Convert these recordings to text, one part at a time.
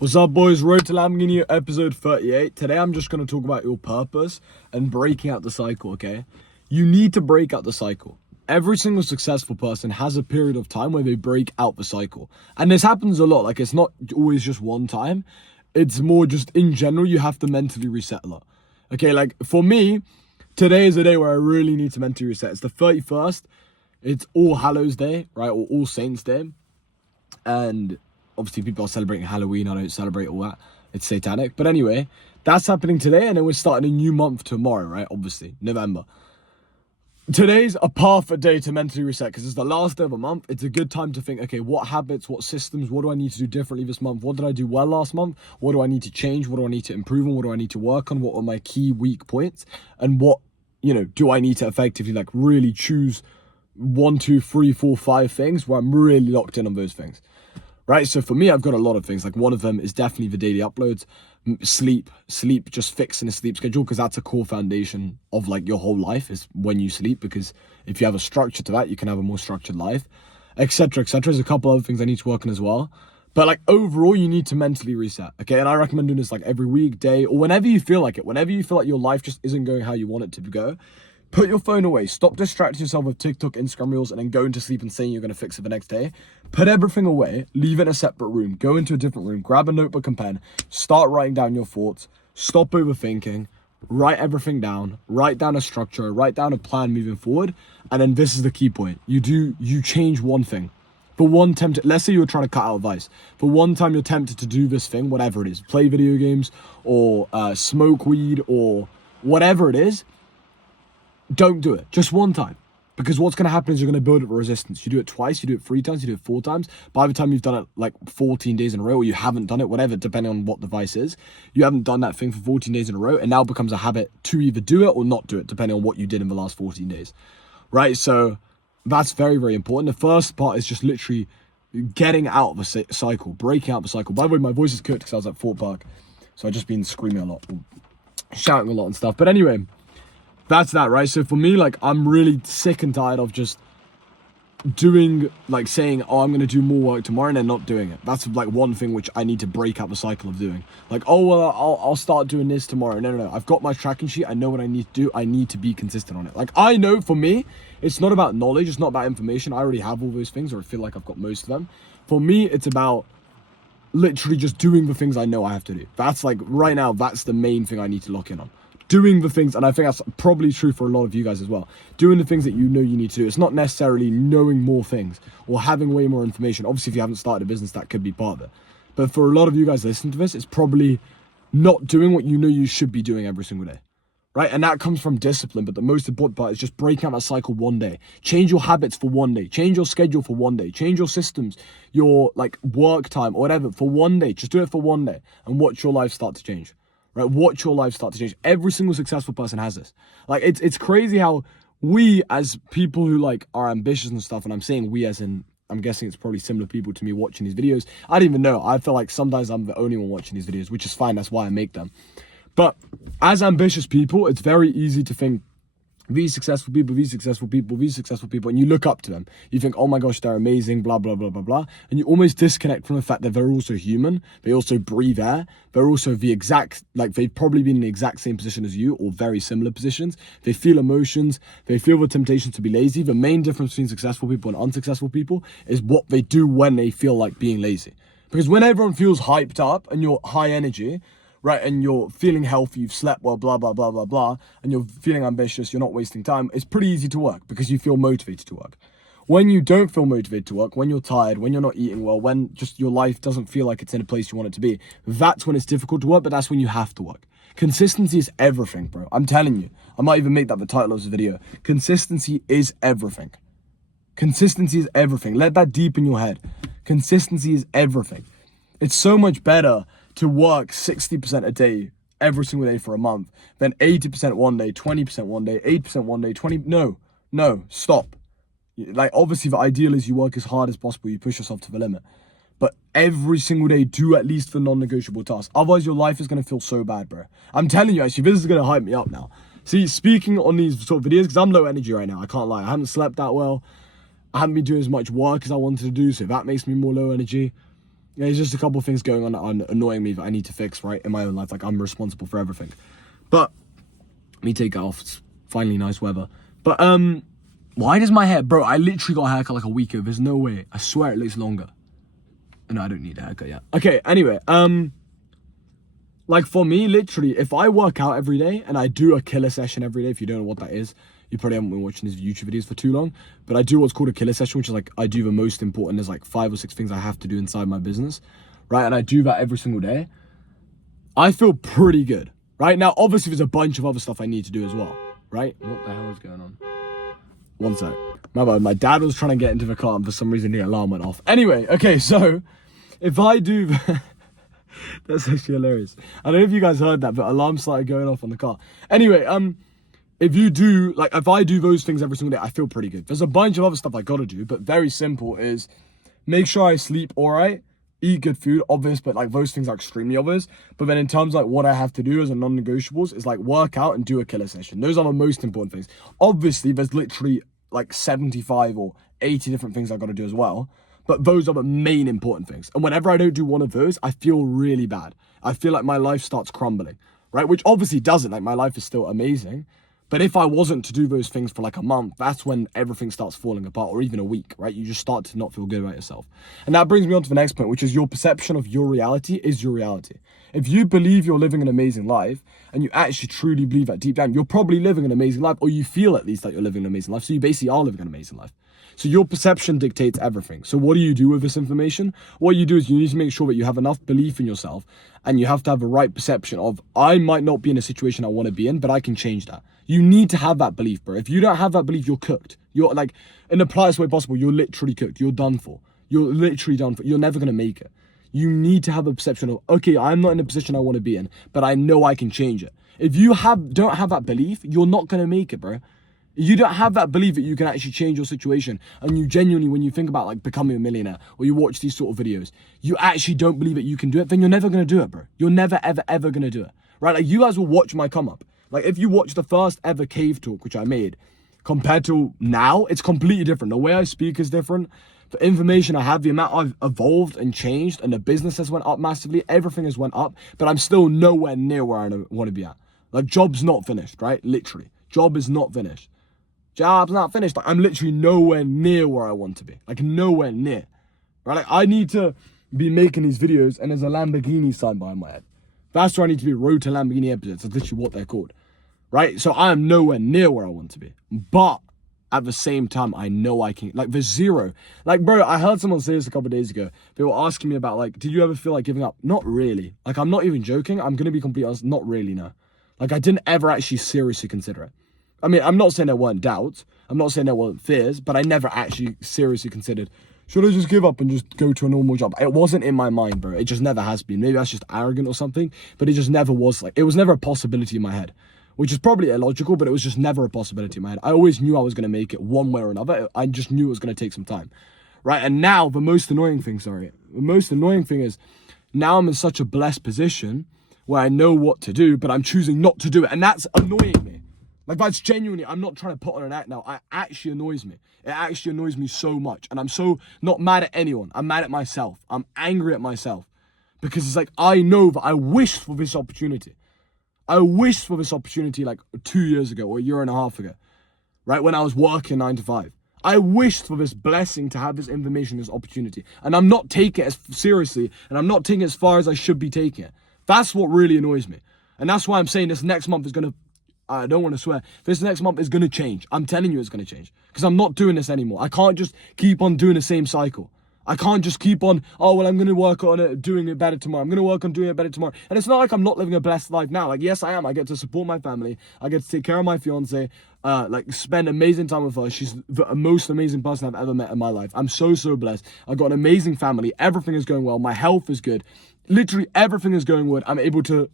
What's up, boys? Road to Lamborghini, episode 38. Today I'm just going to talk about your purpose and breaking out the cycle, okay? You need to break out the cycle. Every single successful person has a period of time where they break out the cycle. And this happens a lot. Like, it's not always just one time. It's more just in general, you have to mentally reset a lot. Okay, like for me, today is a day where I really need to mentally reset. It's the 31st. It's All Hallows Day, right? Or All Saints Day. And obviously people are celebrating Halloween. I don't celebrate all that. It's satanic. But anyway, that's happening today. And then we're starting a new month tomorrow, right? Obviously, November. Today's a perfect day to mentally reset because it's the last day of a month. It's a good time to think, okay, what habits, what systems, what do I need to do differently this month? What did I do well last month? What do I need to change? What do I need to improve on? What do I need to work on? What are my key weak points? And what, do I need to effectively really choose 1, 2, 3, 4, 5 things where I'm really locked in on those things? Right, so for me, I've got a lot of things. Like one of them is definitely the daily uploads, sleep, just fixing a sleep schedule, because that's a core foundation of your whole life is when you sleep, because if you have a structure to that, you can have a more structured life, etc., etc. There's a couple other things I need to work on as well. But overall, you need to mentally reset, okay? And I recommend doing this every week, day, or whenever you feel like it. Whenever you feel like your life just isn't going how you want it to go, put your phone away. Stop distracting yourself with TikTok, Instagram Reels, and then going to sleep and saying you're going to fix it the next day. Put everything away. Leave it in a separate room. Go into a different room. Grab a notebook and pen. Start writing down your thoughts. Stop overthinking. Write everything down. Write down a structure. Write down a plan moving forward. And then this is the key point. You change one thing. For one let's say you're trying to cut out vice. For one time you're tempted to do this thing, whatever it is. Play video games or smoke weed or whatever it is. Don't do it. Just one time. Because what's going to happen is you're going to build up resistance. You do it twice, you do it 3 times, you do it 4 times. By the time you've done it 14 days in a row, or you haven't done it, whatever, depending on what the vice is, you haven't done that thing for 14 days in a row, and now becomes a habit to either do it or not do it, depending on what you did in the last 14 days. Right? So that's very, very important. The first part is just literally getting out of a cycle, breaking out the cycle. By the way, my voice is cooked because I was at Fort Park. So I've just been screaming a lot, shouting a lot and stuff. But anyway, that's that, right? So for me, I'm really sick and tired of just doing, saying, oh, I'm going to do more work tomorrow and then not doing it. That's one thing which I need to break out the cycle of doing. Oh, well, I'll start doing this tomorrow. No. I've got my tracking sheet. I know what I need to do. I need to be consistent on it. I know for me, it's not about knowledge. It's not about information. I already have all those things, or I feel like I've got most of them. For me, it's about literally just doing the things I know I have to do. That's right now, that's the main thing I need to lock in on. Doing the things, and I think that's probably true for a lot of you guys as well. Doing the things that you know you need to do. It's not necessarily knowing more things or having way more information. Obviously, if you haven't started a business, that could be part of it. But for a lot of you guys listening to this, it's probably not doing what you know you should be doing every single day, right? And that comes from discipline. But the most important part is just breaking out that cycle one day. Change your habits for one day. Change your schedule for one day. Change your systems, your work time or whatever for one day. Just do it for one day and watch your life start to change. Right, watch your life start to change. Every single successful person has this. It's crazy how we as people who are ambitious and stuff, and I'm saying we as in, I'm guessing it's probably similar people to me watching these videos. I don't even know. I feel like sometimes I'm the only one watching these videos, which is fine. That's why I make them. But as ambitious people, it's very easy to think these successful people, and you look up to them. You think, oh my gosh, they're amazing, blah, blah, blah, blah, blah. And you almost disconnect from the fact that they're also human. They also breathe air. They're also the exact, they've probably been in the exact same position as you or very similar positions. They feel emotions. They feel the temptation to be lazy. The main difference between successful people and unsuccessful people is what they do when they feel like being lazy. Because when everyone feels hyped up and you're high energy, right, and you're feeling healthy, you've slept well, blah, blah, blah, blah, blah, and you're feeling ambitious, you're not wasting time, it's pretty easy to work because you feel motivated to work. When you don't feel motivated to work, when you're tired, when you're not eating well, when just your life doesn't feel like it's in a place you want it to be, that's when it's difficult to work, but that's when you have to work. Consistency is everything, bro. I'm telling you. I might even make that the title of this video. Consistency is everything. Consistency is everything. Let that deep in your head. Consistency is everything. It's so much better to work 60% a day every single day for a month than 80% one day, 20% one day, 8% one day, 20. No, stop. Obviously the ideal is you work as hard as possible, you push yourself to the limit, but every single day do at least the non-negotiable tasks. Otherwise your life is going to feel so bad, bro. I'm telling you, actually, this is going to hype me up now. See, speaking on these sort of videos, because I'm low energy right now, I can't lie. I haven't slept that well. I haven't been doing as much work as I wanted to do, so that makes me more low energy. There's just a couple of things going on that are annoying me that I need to fix, right, in my own life. Like, I'm responsible for everything. But, let me take it off. It's finally nice weather. But, why does my hair... Bro, I literally got a haircut like a week ago. There's no way. I swear it looks longer. No, I don't need a haircut yet. Okay, anyway, like, for me, literally, if I work out every day and I do a killer session every day, if you don't know what that is, you probably haven't been watching these YouTube videos for too long, but I do what's called a killer session, which is like, I do the most important. There's like 5 or 6 things I have to do inside my business, right? And I do that every single day. I feel pretty good, right? Now, obviously, there's a bunch of other stuff I need to do as well, right? What the hell is going on? One sec. My bad. My dad was trying to get into the car and for some reason the alarm went off. Anyway, okay, so if I do... That's actually hilarious. I don't know if you guys heard that, but alarm started going off on the car. Anyway, if you do, like, if I do those things every single day, I feel pretty good. There's a bunch of other stuff I gotta do, but very simple is make sure I sleep all right, eat good food, obvious, but like those things are extremely obvious. But then in terms of like what I have to do as a non-negotiables is like work out and do a killer session. Those are the most important things. Obviously, there's literally like 75 or 80 different things I gotta do as well. But those are the main important things. And whenever I don't do one of those, I feel really bad. I feel like my life starts crumbling, right? Which obviously doesn't. Like, my life is still amazing. But if I wasn't to do those things for like a month, that's when everything starts falling apart, or even a week, right? You just start to not feel good about yourself. And that brings me on to the next point, which is your perception of your reality is your reality. If you believe you're living an amazing life, and you actually truly believe that deep down, you're probably living an amazing life, or you feel at least that you're living an amazing life. So you basically are living an amazing life. So your perception dictates everything. So what do you do with this information? What you do is you need to make sure that you have enough belief in yourself, and you have to have the right perception of, I might not be in a situation I want to be in, but I can change that. You need to have that belief, bro. If you don't have that belief, you're cooked. You're like, in the politest way possible, you're literally cooked. You're done for. You're literally done for. You're never going to make it. You need to have a perception of, okay, I'm not in a position I want to be in, but I know I can change it. If you don't have that belief, you're not going to make it, bro. You don't have that belief that you can actually change your situation, and you genuinely, when you think about like becoming a millionaire, or you watch these sort of videos, you actually don't believe that you can do it, then you're never going to do it, bro. You're never, ever, ever going to do it, right? Like, you guys will watch my come up. Like, if you watch the first ever cave talk, which I made, compared to now, it's completely different. The way I speak is different. The information I have, the amount I've evolved and changed, and the business has went up massively. Everything has went up, but I'm still nowhere near where I want to be at. Like, job's not finished, right? Literally. Job is not finished. Job's not finished. Like, I'm literally nowhere near where I want to be. Like, nowhere near. Right? Like, I need to be making these videos, and there's a Lamborghini sign behind my head. That's where I need to be. Road to Lamborghini episodes. That's literally what they're called. Right? So I am nowhere near where I want to be. But at the same time, I know I can. Like, there's zero. Like, bro, I heard someone say this a couple of days ago. They were asking me about, like, did you ever feel like giving up? Not really. Like, I'm not even joking. I'm going to be completely honest. Not really, no. Like, I didn't ever actually seriously consider it. I mean, I'm not saying there weren't doubts. I'm not saying there weren't fears. But I never actually seriously considered, should I just give up and just go to a normal job? It wasn't in my mind, bro. It just never has been. Maybe that's just arrogant or something. But it just never was. Like, it was never a possibility in my head. Which is probably illogical, but it was just never a possibility in my head. I always knew I was going to make it one way or another. I just knew it was going to take some time, right? And now the most annoying thing is now I'm in such a blessed position where I know what to do, but I'm choosing not to do it. And that's annoying me. Like, that's genuinely, I'm not trying to put on an act now. It actually annoys me. It actually annoys me so much. And I'm so not mad at anyone. I'm mad at myself. I'm angry at myself because it's like, I know that I wished for this opportunity. I wished for this opportunity like 2 years ago or a year and a half ago, right? When I was working 9 to 5. I wished for this blessing to have this information, this opportunity. And I'm not taking it as seriously, and I'm not taking it as far as I should be taking it. That's what really annoys me. And that's why I'm saying this next month is going to, I don't want to swear, this next month is going to change. I'm telling you it's going to change. Because I'm not doing this anymore. I can't just keep on doing the same cycle. I can't just keep on, oh, well, I'm going to work on it, doing it better tomorrow. I'm going to work on doing it better tomorrow. And it's not like I'm not living a blessed life now. Like, yes, I am. I get to support my family. I get to take care of my fiance, like, spend amazing time with her. She's the most amazing person I've ever met in my life. I'm so, so blessed. I got an amazing family. Everything is going well. My health is good. Literally everything is going good. I'm able to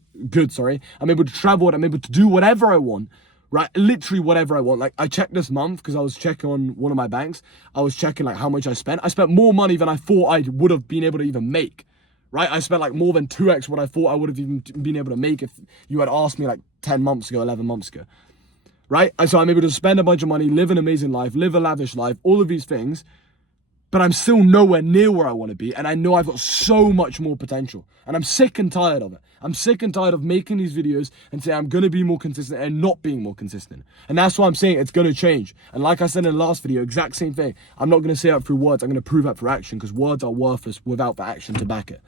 travel. I'm able to do whatever I want. Right, literally whatever I want. Like, I checked this month because I was checking on one of my banks. I was checking like how much I spent. I spent more money than I thought I would have been able to even make. Right, I spent like more than 2x what I thought I would have even been able to make if you had asked me like 10 months ago, 11 months ago. Right, and so I'm able to spend a bunch of money, live an amazing life, live a lavish life, all of these things but I'm still nowhere near where I want to be. And I know I've got so much more potential. And I'm sick and tired of it. I'm sick and tired of making these videos and saying I'm going to be more consistent and not being more consistent. And that's why I'm saying it's going to change. And like I said in the last video, exact same thing. I'm not going to say that through words. I'm going to prove that through action, because words are worthless without the action to back it.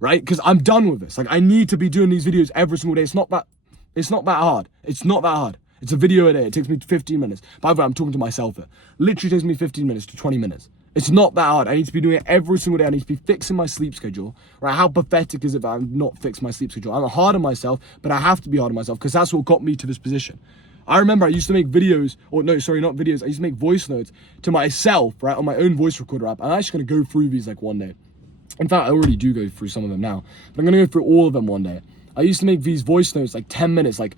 Right? Because I'm done with this. Like, I need to be doing these videos every single day. It's not that hard. It's not that hard. It's a video a day. It takes me 15 minutes. By the way, I'm talking to myself here. Literally takes me 15 minutes to 20 minutes. It's not that hard. I need to be doing it every single day. I need to be fixing my sleep schedule, right? How pathetic is it that I'm not fixing my sleep schedule? I'm hard on myself, but I have to be hard on myself, because that's what got me to this position. I remember I used to make videos, or no, sorry, not videos. I used to make voice notes to myself, right, on my own voice recorder app. I'm actually going to go through these like one day. In fact, I already do go through some of them now, but I'm going to go through all of them one day. I used to make these voice notes like 10 minutes, like,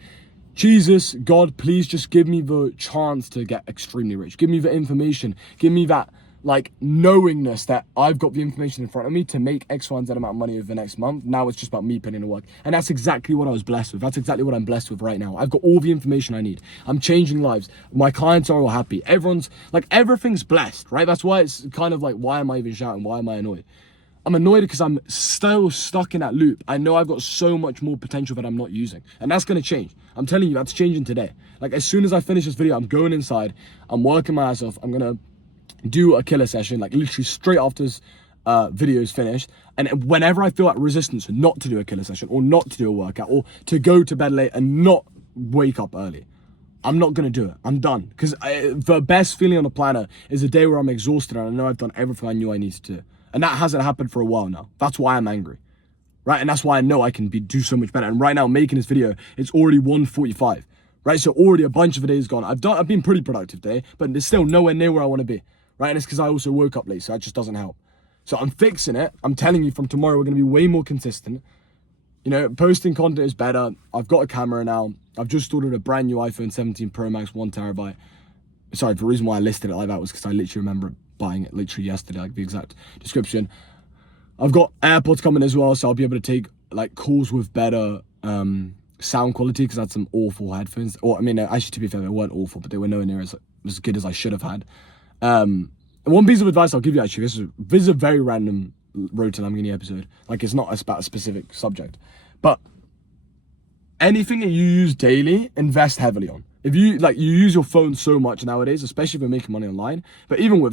Jesus, God, please just give me the chance to get extremely rich. Give me the information. Give me that, like, knowingness that I've got the information in front of me to make X, Y, and Z amount of money over the next month. Now it's just about me putting in the work. And that's exactly what I was blessed with. That's exactly what I'm blessed with right now. I've got all the information I need. I'm changing lives. My clients are all happy. Everyone's, like, everything's blessed, right? That's why it's kind of like, why am I even shouting? Why am I annoyed? I'm annoyed because I'm still stuck in that loop. I know I've got so much more potential that I'm not using. And that's going to change. I'm telling you, that's changing today. Like, as soon as I finish this video, I'm going inside. I'm working my ass off. I'm going to do a killer session, like literally straight after this video is finished. And whenever I feel that resistance not to do a killer session, or not to do a workout, or to go to bed late and not wake up early, I'm not going to do it. I'm done. Because the best feeling on the planet is a day where I'm exhausted and I know I've done everything I knew I needed to do. And that hasn't happened for a while now. That's why I'm angry, right? And that's why I know I can do so much better. And right now, making this video, it's already 1:45, right? So already a bunch of the day is gone. I've been pretty productive today, but it's still nowhere near where I want to be, right? And it's because I also woke up late, so that just doesn't help. So I'm fixing it. I'm telling you, from tomorrow, we're going to be way more consistent. You know, posting content is better. I've got a camera now. I've just ordered a brand new iPhone 17 Pro Max, 1 terabyte. Sorry, the reason why I listed it like that was because I literally remember buying it literally yesterday, like the exact description. I've got AirPods coming as well, so I'll be able to take like calls with better sound quality, because I had some awful headphones. Or I mean, actually, to be fair, they weren't awful, but they were nowhere near as good as I should have had. One piece of advice I'll give you, actually, this is a very random Road to LAMBORGHINI episode. Like, it's not about a specific subject, but anything that you use daily, invest heavily on. If you use your phone so much nowadays, especially if you're making money online, but even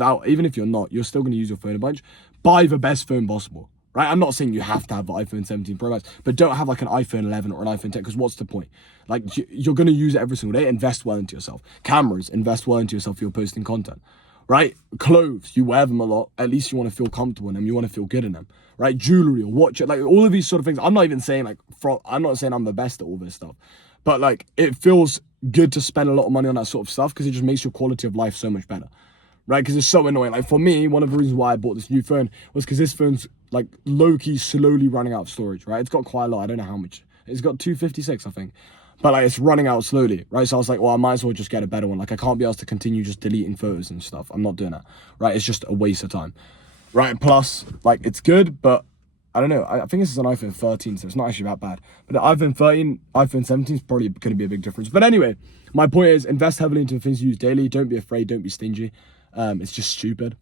if you're not, you're still going to use your phone a bunch. Buy the best phone possible, right? I'm not saying you have to have the iPhone 17 Pro Max, but don't have like an iPhone 11 or an iPhone 10, because what's the point? Like, you're going to use it every single day. Invest well into yourself. Cameras, invest well into yourself if you're posting content, right? Clothes, you wear them a lot. At least you want to feel comfortable in them. You want to feel good in them, right? Jewelry or watch it, like all of these sort of things. I'm not even saying I'm not saying I'm the best at all this stuff, but like, it feels good to spend a lot of money on that sort of stuff, because it just makes your quality of life so much better, right? Because it's so annoying. Like, for me, one of the reasons why I bought this new phone was because this phone's like low-key slowly running out of storage, right? It's got quite a lot. I don't know how much. It's got 256, I think, but like, it's running out slowly, right? So I was like, well, I might as well just get a better one. Like, I can't be asked to continue just deleting photos and stuff. I'm not doing that, right? It's just a waste of time, right? Plus, like, it's good, but I don't know. I think this is an iPhone 13, so it's not actually that bad. But the iPhone 13, iPhone 17 is probably going to be a big difference. But anyway, my point is, invest heavily into the things you use daily. Don't be afraid. Don't be stingy. It's just stupid.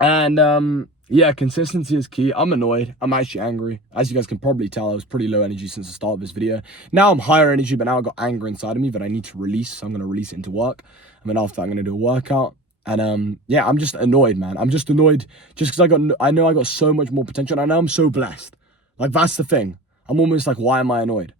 And yeah, consistency is key. I'm annoyed. I'm actually angry. As you guys can probably tell, I was pretty low energy since the start of this video. Now I'm higher energy, but now I've got anger inside of me that I need to release. So I'm going to release it into work. And then after that, I'm going to do a workout. And yeah, I'm just annoyed, man. I'm just annoyed just because I know I got so much more potential, and I know I'm so blessed. Like, that's the thing. I'm almost like, why am I annoyed?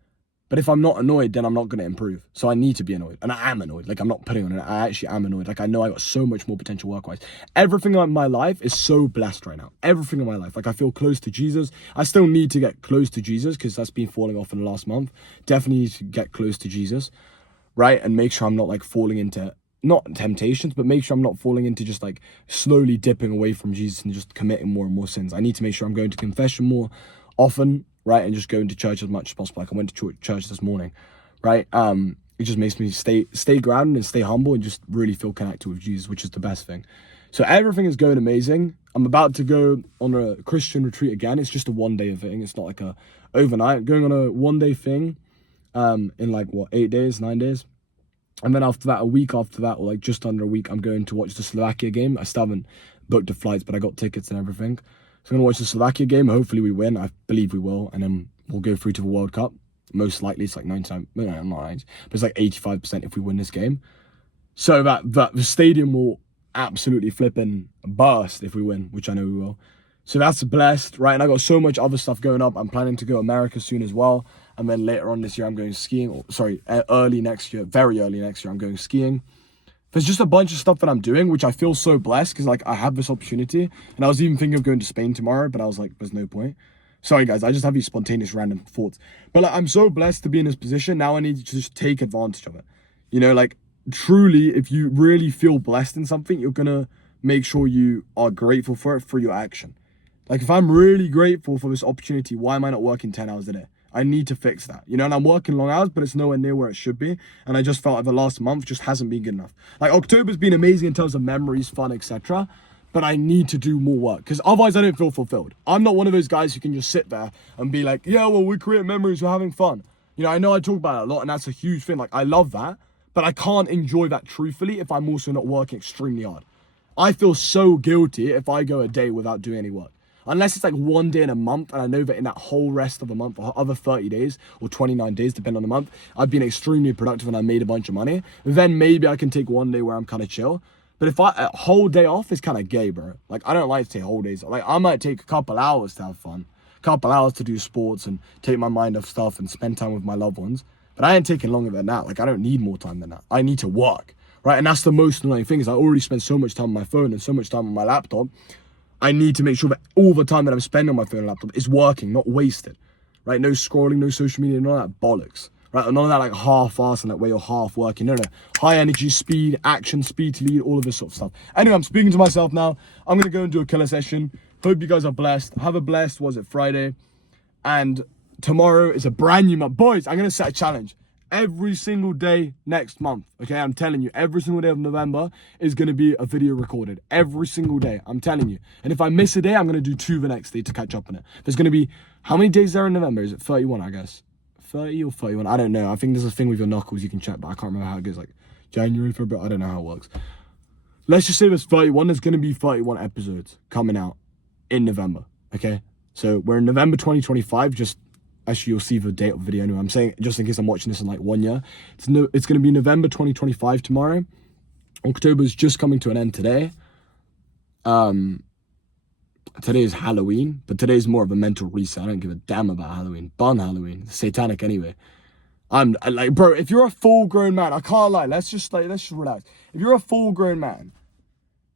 But if I'm not annoyed, then I'm not going to improve. So I need to be annoyed. And I am annoyed. Like, I'm not putting on it. I actually am annoyed. Like, I know I got so much more potential work-wise. Everything in my life is so blessed right now. Everything in my life. Like, I feel close to Jesus. I still need to get close to Jesus, because that's been falling off in the last month. Definitely need to get close to Jesus, right? And make sure I'm not, like, falling into, not temptations, but make sure I'm not falling into just, like, slowly dipping away from Jesus and just committing more and more sins. I need to make sure I'm going to confession more often, right? And just going to church as much as possible. Like, I went to church this morning, right? It just makes me stay grounded and stay humble and just really feel connected with Jesus, which is the best thing. So everything is going amazing. I'm about to go on a Christian retreat again. It's just a one-day thing. It's not like a overnight. Going on a one-day thing in like, what, 8 days, 9 days? And then after that, a week after that, or like just under a week, I'm going to watch the Slovakia game. I still haven't booked the flights, but I got tickets and everything. So I'm going to watch the Slovakia game. Hopefully we win. I believe we will. And then we'll go through to the World Cup. Most likely it's like 99, no, not 90, but it's like 85% if we win this game. So that the stadium will absolutely flip and burst if we win, which I know we will. So that's blessed, right? And I got so much other stuff going up. I'm planning to go to America soon as well. And then later on this year, I'm going skiing. Or, sorry, early next year, very early next year, I'm going skiing. There's just a bunch of stuff that I'm doing, which I feel so blessed because, like, I have this opportunity. And I was even thinking of going to Spain tomorrow, but I was like, there's no point. Sorry, guys, I just have these spontaneous random thoughts. But, like, I'm so blessed to be in this position. Now I need to just take advantage of it. You know, like, truly, if you really feel blessed in something, you're going to make sure you are grateful for it through your action. Like, if I'm really grateful for this opportunity, why am I not working 10 hours a day? I need to fix that, you know, and I'm working long hours, but it's nowhere near where it should be. And I just felt like the last month just hasn't been good enough. Like, October's been amazing in terms of memories, fun, etc. But I need to do more work because otherwise I don't feel fulfilled. I'm not one of those guys who can just sit there and be like, yeah, well, we create memories, we're having fun. You know, I know I talk about it a lot and that's a huge thing. Like, I love that, but I can't enjoy that truthfully if I'm also not working extremely hard. I feel so guilty if I go a day without doing any work. Unless it's like one day in a month, and I know that in that whole rest of a month, or other 30 days, or 29 days, depending on the month, I've been extremely productive and I made a bunch of money, then maybe I can take one day where I'm kind of chill. But if a whole day off is kind of gay, bro. Like, I don't like to take whole days. Like, I might take a couple hours to have fun, a couple hours to do sports and take my mind off stuff and spend time with my loved ones. But I ain't taking longer than that. Like, I don't need more time than that. I need to work, right? And that's the most annoying thing is I already spend so much time on my phone and so much time on my laptop. I need to make sure that all the time that I'm spending on my phone and laptop is working, not wasted, right? No scrolling, no social media, none of that bollocks, right? None of that like half-ass and like where you're half working. No. High energy, speed, action, speed to lead, all of this sort of stuff. Anyway, I'm speaking to myself now. I'm going to go and do a killer session. Hope you guys are blessed. Have a blessed, Friday? And tomorrow is a brand new month. Boys, I'm going to set a challenge. Every single day next month, okay? I'm telling you, every single day of November is going to be a video recorded. Every single day, I'm telling you. And if I miss a day, I'm going to do 2 the next day to catch up on it. There's going to be, how many days there in November? Is it 31, I guess? 30 or 31? I don't know. I think there's a thing with your knuckles you can check, but I can't remember how it goes. Like January, February, I don't know how it works. Let's just say there's 31. There's going to be 31 episodes coming out in November, okay? So we're in November 2025, actually, you'll see the date of the video anyway. I'm saying, just in case I'm watching this in like 1 year. It's going to be November 2025 tomorrow. October's just coming to an end today. Today is Halloween, but today's more of a mental reset. I don't give a damn about Halloween. Bun Halloween. It's satanic anyway. I'm like, bro, if you're a full-grown man, I can't lie. Let's just relax. If you're a full-grown man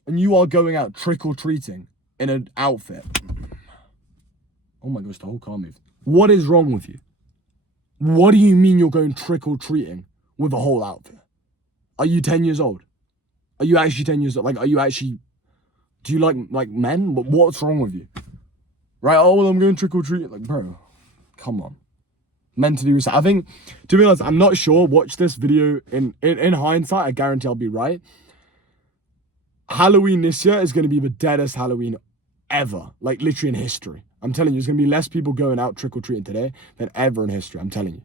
and you are going out trick-or-treating in an outfit. Oh my gosh, the whole car moved. What is wrong with you? What do you mean you're going trick-or-treating with a whole outfit? Are you 10 years old? Are you actually 10 years old? Like, do you like men? What's wrong with you? Right, oh, well, I'm going trick-or-treating. Like, bro, come on. Mentally reset. I think, to be honest, I'm not sure. Watch this video in hindsight. I guarantee I'll be right. Halloween this year is going to be the deadest Halloween ever. Like, literally in history. I'm telling you, there's going to be less people going out trick-or-treating today than ever in history. I'm telling you.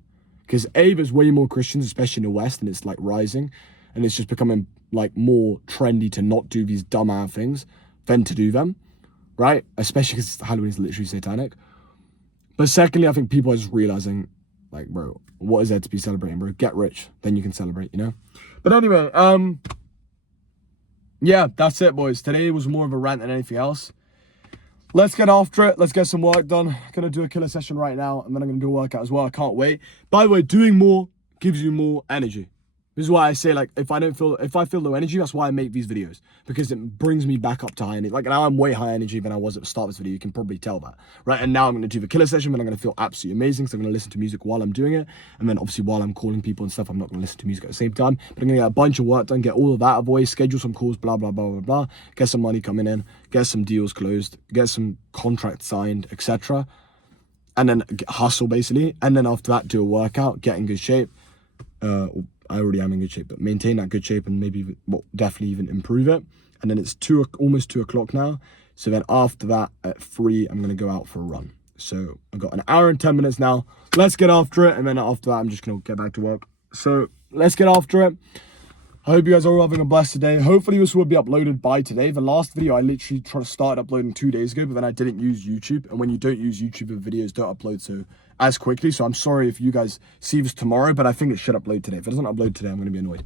Because there's way more Christians, especially in the West, and it's like rising. And it's just becoming like more trendy to not do these dumb-ass things than to do them. Right? Especially because Halloween is literally satanic. But secondly, I think people are just realizing, like, bro, what is there to be celebrating, bro? Get rich, then you can celebrate, you know? But anyway, yeah, that's it, boys. Today was more of a rant than anything else. Let's get after it. Let's get some work done. I'm going to do a killer session right now, and then I'm going to do a workout as well. I can't wait. By the way, doing more gives you more energy. This is why I say, like, if I feel low energy, that's why I make these videos. Because it brings me back up to high energy. Like, now I'm way high energy than I was at the start of this video. You can probably tell that, right? And now I'm going to do the killer session, and I'm going to feel absolutely amazing. So I'm going to listen to music while I'm doing it. And then, obviously, while I'm calling people and stuff, I'm not going to listen to music at the same time. But I'm going to get a bunch of work done, get all of that out of the way, schedule some calls, blah, blah, blah, blah, blah. Get some money coming in, get some deals closed, get some contracts signed, etc. And then hustle, basically. And then after that, do a workout, get in good shape. I already am in good shape, but maintain that good shape and maybe, well, definitely even improve it. And then it's almost 2 o'clock now. So then after that, at 3, I'm going to go out for a run. So I've got an hour and 10 minutes now. Let's get after it. And then after that, I'm just going to get back to work. So let's get after it. I hope you guys are all having a blessed day. Hopefully this will be uploaded by today. The last video I literally started uploading 2 days ago, but then I didn't use YouTube. And when you don't use YouTube, the videos don't upload as quickly. So I'm sorry if you guys see this tomorrow, but I think it should upload today. If it doesn't upload today, I'm going to be annoyed.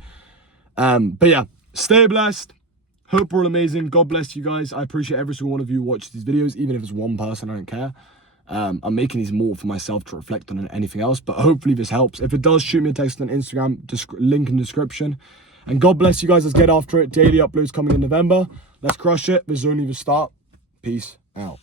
But yeah, stay blessed. Hope we're all amazing. God bless you guys. I appreciate every single one of you who watch these videos, even if it's one person, I don't care. I'm making these more for myself to reflect on than anything else, but hopefully this helps. If it does, shoot me a text on Instagram, link in the description. And God bless you guys. Let's get after it. Daily uploads coming in November. Let's crush it. This is only the start. Peace out.